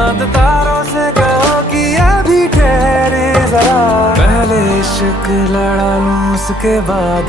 चांद तारों से कहो कि अभी ठहरे जरा, पहले इश्क लड़ा लूं उसके बाद